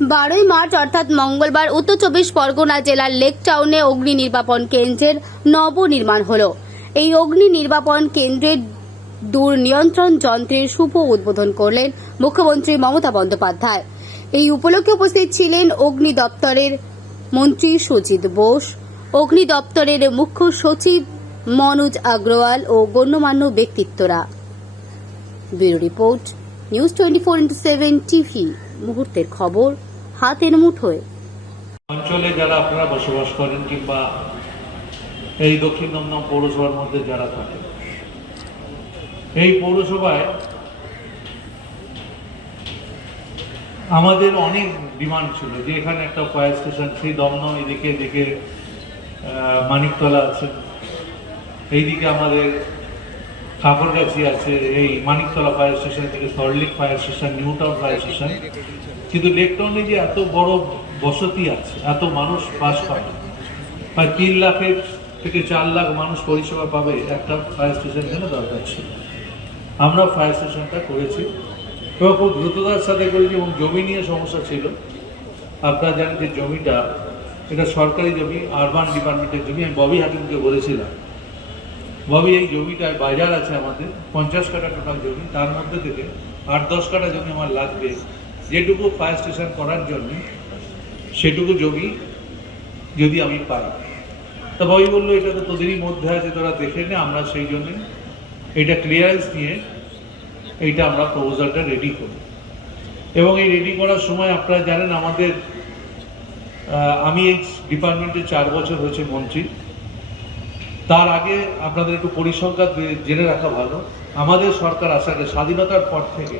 12ই March অর্থাৎ মঙ্গলবার উত্তর 24 পরগনা জেলার লেক টাউনে অগ্নি নির্বাপন কেন্দ্রের নবনির্মাণ হলো। এই অগ্নি নির্বাপন কেন্দ্রের দূর নিয়ন্ত্রণ যন্ত্রের শুভ উদ্বোধন করলেন মুখ্যমন্ত্রী মমতা বন্দ্যোপাধ্যায়। এই উপলক্ষে উপস্থিত ছিলেন অগ্নি দপ্তরের মন্ত্রী সুজিত বোস, অগ্নি দপ্তরের মুখ্য সচিব মনোজ আগরওয়াল ও গণ্যমান্য ব্যক্তিত্বরা। Bureau report, news 24/7 TV. মুহূর্তের খবর হাতের মুঠোয়। অঞ্চলে যারা আপনারা বসবাস করেন কিংবা এই দক্ষিণ দমদম পৌরসভার মধ্যে যারা থাকেন, এই পৌরসভায় আমাদের অনেক ডিমান্ড ছিল যে এখানে একটা ফায়ার স্টেশন, সেই দমদম এদিকে মানিকতলা আছে, এইদিকে আমাদের ঠাকুরগাছি আছে, এই মানিকতলা ফায়ার স্টেশন থেকে Salt Lake fire station, new town fire station. কিন্তু লেক টাউনে যে এত বড় বসতি আছে, এত মানুষ বাস করে, প্রায় 3 লাখের থেকে 4 লাখ মানুষ পরিষেবা পাবে, একটা ফায়ার স্টেশন কেন দরকার ছিল। আমরা ফায়ার স্টেশনটা করেছি এবং খুব দ্রুততার সাথে করেছি এবং জমি নিয়ে সমস্যা ছিল। আপনারা জানেন যে জমিটা এটা সরকারি জমি, আরবান ডিপার্টমেন্টের জমি। আমি ববি হাকিমকে বলেছিলাম, ববি এই জমিটায় বাজার আছে আমাদের 50 কাঠা টোটাল জমি, তার মধ্যে থেকে 8-10 কাঠা জমি আমার লাগবে যেটুকু ফায়ার স্টেশন করার জন্য, সেটুকু জমি যদি আমি পাই। তো ববি বললো এটা তো তোদেরই মধ্যে আছে, তোরা দেখে নে। আমরা সেই জন্যে এটা ক্লিয়ারেন্স নিয়ে এইটা আমরা প্রপোজালটা রেডি করি এবং এই রেডি করার সময় আপনারা জানেন আমাদের আমি এই ডিপার্টমেন্টে 4 বছর হয়েছে মন্ত্রী। তার আগে আপনাদের একটু পরিসংখ্যান জেনে রাখা ভালো। আমাদের সরকার আসার স্বাধীনতার পর থেকে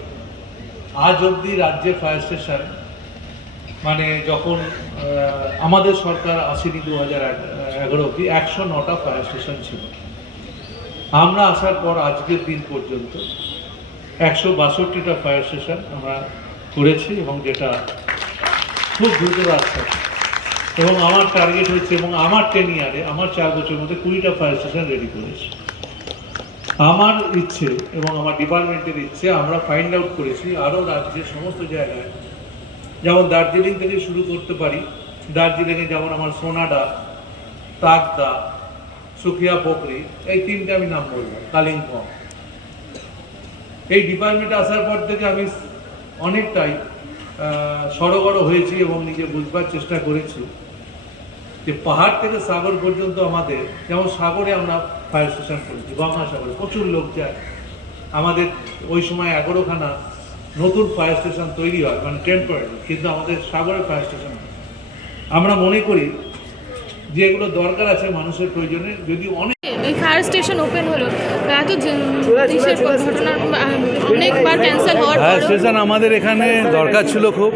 আজ অবধি রাজ্যে ফায়ার স্টেশন, মানে যখন আমাদের সরকার আসেনি 2011 অবধি 109টা ফায়ার স্টেশন ছিল। আমরা আসার পর আজকের দিন পর্যন্ত 162টা ফায়ার স্টেশন আমরা করেছি এবং যেটা খুব দ্রুত রাস্তা। এবং আমার টার্গেট হচ্ছে, এবং আমার টেনিয়ারে আমার 4 বছরের মধ্যে 20টা ফায়ার স্টেশন রেডি করেছি। আমার ইচ্ছে এবং আমার ডিপার্টমেন্টের ইচ্ছে, আমরা ফাইন্ড আউট করেছি আরও রাজ্যের সমস্ত জায়গায়, যেমন দার্জিলিং থেকে শুরু করতে পারি। দার্জিলিংয়ে যেমন আমার সোনাডা, তাকদা, সুখিয়া পোখরি, এই 3টে আমি নাম বললাম, কালিম্পং। এই ডিপার্টমেন্টে আসার পর থেকে আমি অনেকটাই সড়গড় হয়েছি এবং নিজে বুঝবার চেষ্টা করেছি যে পাহাড় থেকে সাগর পর্যন্ত আমাদের, যেমন সাগরে আমরা ফায়ার স্টেশন করেছি, গঙ্গাসাগরে প্রচুর লোক যায়। আমাদের ওই সময় 11খানা নতুন ফায়ার স্টেশন তৈরি হয়, মানে টেম্পোরারি, কিন্তু আমাদের সাগরে ফায়ার স্টেশন হয়। আমরা মনে করি যে এগুলো দরকার আছে মানুষের প্রয়োজনে। যদি এই ফায়ার স্টেশন ওপেন হলো, এত ঘটনা অনেকবার ক্যান্সেল হওয়ার ফায়ার স্টেশন আমাদের এখানে দরকার ছিল খুব,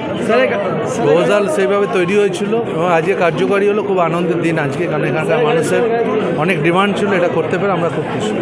প্রপোজাল সেইভাবে তৈরি হয়েছিল এবং আজকে কার্যকরী হলো। খুব আনন্দের দিন আজকে, কারণ এখানকার মানুষের অনেক ডিমান্ড ছিল, এটা করতে পেরে আমরা খুব খুশি।